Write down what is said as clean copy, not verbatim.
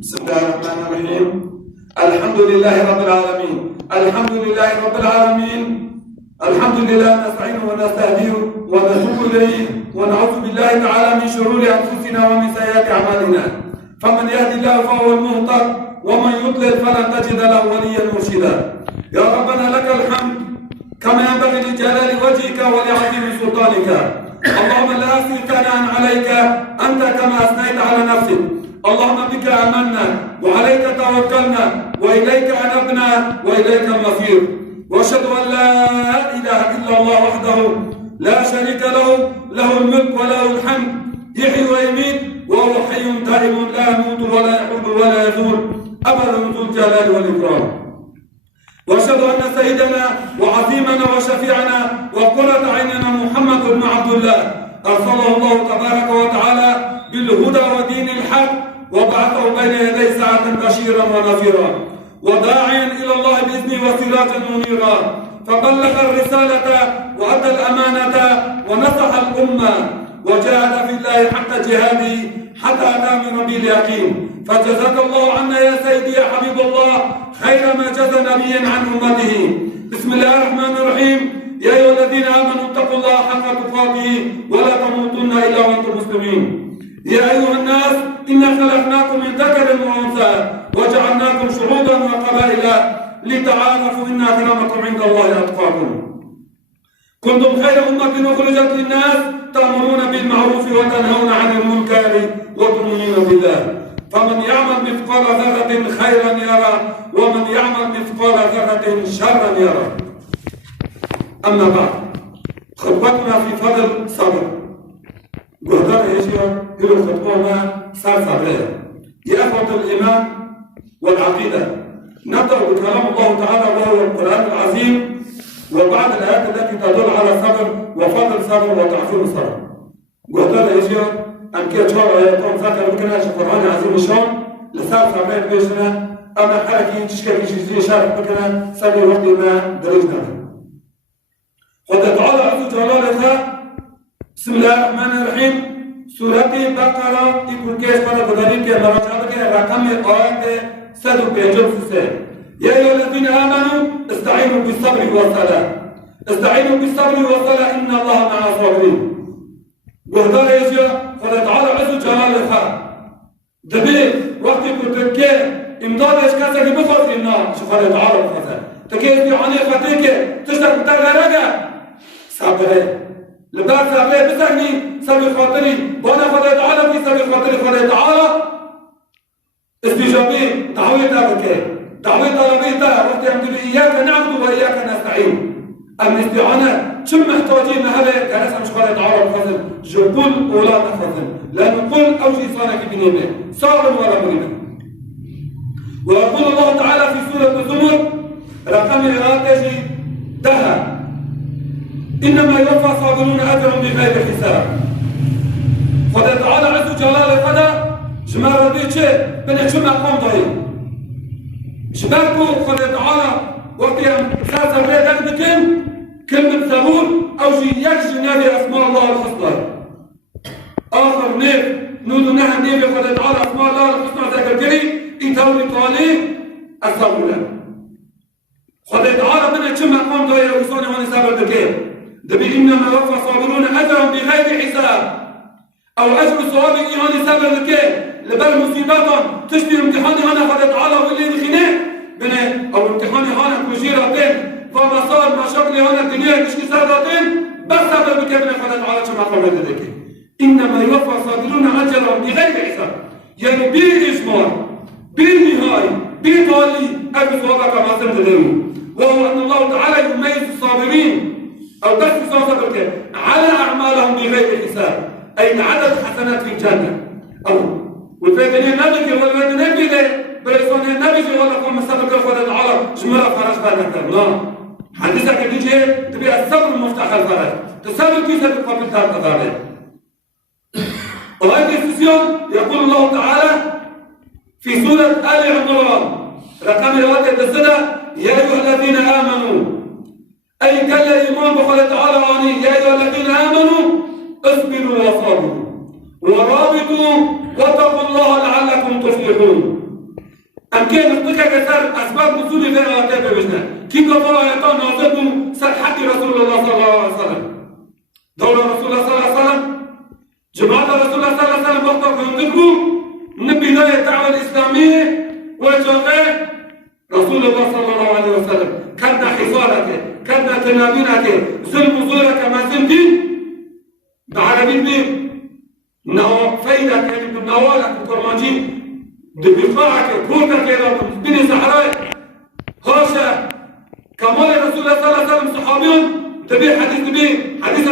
بسم الله الرحمن الرحيم. الحمد لله رب العالمين. الحمد لله رب العالمين. الحمد لله نستعينه ونستهديه ونتوب إليه ونعوذ بالله تعالى من شرور أنفسنا ومن سيئات أعمالنا. فمن يهد الله فهو المهتد ومن يضلل فلن تجد له وليا مرشدا. يا ربنا لك الحمد كما ينبغي لجلال وجهك ولعظيم سلطانك. اللهم لا أحصي ثناء عليك أنت كما أثنيت على نفسك. اللهم بك آمنا وعليك توكلنا وإليك أنبنا وإليك المصير. وأشهد أن لا إله إلا الله وحده لا شريك له، له الملك وله الحمد، يحيي ويميت وهو حي دائم لا يموت ولا يحول ولا يزول أبدا ذو الجلال والإكرام. وأشهد أن سيدنا وعظيمنا وشفيعنا وقرة عيننا محمد بن عبد الله أرسله الله تبارك وتعالى بالهدى ودين الحق وبعثه بين يدي ساعة بشيرا ونذيرا وداعيا إلى الله بإذنه وسراجا منيرا، فبلغ الرسالة وأدى الأمانة ونصح الأمة وجاهد في الله حق جهاده حتى أتى من ربه اليقين. فجزاك الله عنا يا سيدي يا حبيب الله خير ما جزى نبيا عن أمته. بسم الله الرحمن الرحيم. يا أيها الذين آمنوا اتقوا الله حق تقاته ولا تموتن إلا وأنتم مسلمين. يا أيها الناس إنا خلقناكم من ذكر وأنثى وجعلناكم شعوبا وقبائل لتعارفوا إن أكرمكم عند الله أتقاكم. كنتم خير أمة أخرجت للناس تأمرون بالمعروف وتنهون عن المنكر وتؤمنون بالله. فمن يعمل مثقال ذرة خيرا يرى ومن يعمل مثقال ذرة شرا يرى. أما بعد، خطبتنا في فضل صبر. قدر يجيو هلو خطبونا صار صبرية. يا أخوة الإيمان والعقيدة، نبدأ بكلام الله تعالى وهو القرآن العظيم وبعض الآيات التي تدل على الصبر وفضل الصبر وتعظيم الصبر. قدر يجيو أن كيتشور يقوم ذكر بكنا القرآن العظيم شلون لصار صبرية بيشنا أما حركي تشكي شيء شارك بكنا سبي وقت ما درجنا. قد تعالى عز جلاله. بسم الله الرحمن الرحيم. سورة بقرة يكون كيس قرأ بدارين كي الله تعالى كي رقم آيات سدو بيجل سسي. يا أيها الذين آمنوا استعينوا بالصبر والصلاة. استعينوا بالصبر والصلاة إن الله مع الصابرين. قهدار يجي قد تعالى عز جلاله. دبي وقت كنت كي إمداد إشكاسك بخص النار شو قد تعالى بخصه. تكيس دي عني خطيك تشتر بتغرقة صبري. لبعض صبري بسرني صبر خاطري وانا خدای تعالی في صبر خاطري خدای تعالی استجابي دعوتها بك دعوة طلبيتها وقت يمدل إياك نعبد وإياك نستعين. الاستعانة شو محتاجين هذا كناس مش خدای تعالی بفضل جبل ولا نفضل لا نقول أو شيء صانك بنيمه صابر ولا مريم. ويقول الله تعالى في سورة الزمر رقم إراتجي دها إنما يوفى صابرون أجرهم بغير حساب. خدای تعالی عز جلاله خدا جمال بيتشه بني شو مقام ضعيف. شبابكو خدای تعالی وقتی هم ساز بيدك بكن كلمة زبور أو شيء يكشي نبي أسماء الله الحسنى. آخر نيف نودو نحن نيف خدای تعالی أسماء الله الحسنى ذكر كري إتولي طالي الصبور. خدای تعالی بني شو مقام ضعيف وصاني واني سابر دكين. دبي إنما يوفى صابرون أجرهم بغير حساب. أو أجر صواب إيهاني سبب لكي لبال مصيباتهم تشتري امتحاني هانا خدای تعالى واللي بخينه بني أو امتحاني هانا كوشيراتين فما صار مشاكل هانا الدنيا تشكي ساداتين بس سبب لكي بني خدای تعالى شما قولت لكي إنما يوفى صابرون أجرهم بغير حساب. يعني بإجمال بالنهاية بطالي أبي صوابك ما سمتدرون. وهو أن الله تعالى يميز الصابرين أو بس صابرك على أعمالهم بغير حساب، أي عدد حسنات في الجنة. أو والفاتنين النبي والفاتنين النبي ده بريسون النبي ولا قوم الصبر خدای تعالی جملة فرج بعدك لا حديثك تيجي تبي الصبر مفتاح الفرج. تصبر كيف تقبل ذلك. وهذه السيسيون يقول الله تعالى في سورة آل عمران رقم رواية السنة يا أيها الذين آمنوا أي كلا إيمان بخدای تعالی عني يا أيها الذين آمنوا اصبروا وصابروا ورابطوا واتقوا الله لعلكم تفلحون. امكن نطقه كسر اسباب نزول في الايات بوجنا كي كفوا ايات نازل سر حق رسول الله صلى الله عليه وسلم دور رسول الله صلى الله عليه وسلم جماعه رسول الله صلى الله عليه وسلم وقت كنتبوا من بدايه الدعوه الاسلاميه وجاء رسول الله صلى الله عليه وسلم كان حصارك كان تنابينك ظلم زورك ما زلتي بعربي بيه نو فايدك يعني بنوالك بكرمانجي بقاعك كوكك يا بين الصحراء هاشا كمال رسول الله صلى الله عليه وسلم صحابيون تبي حديث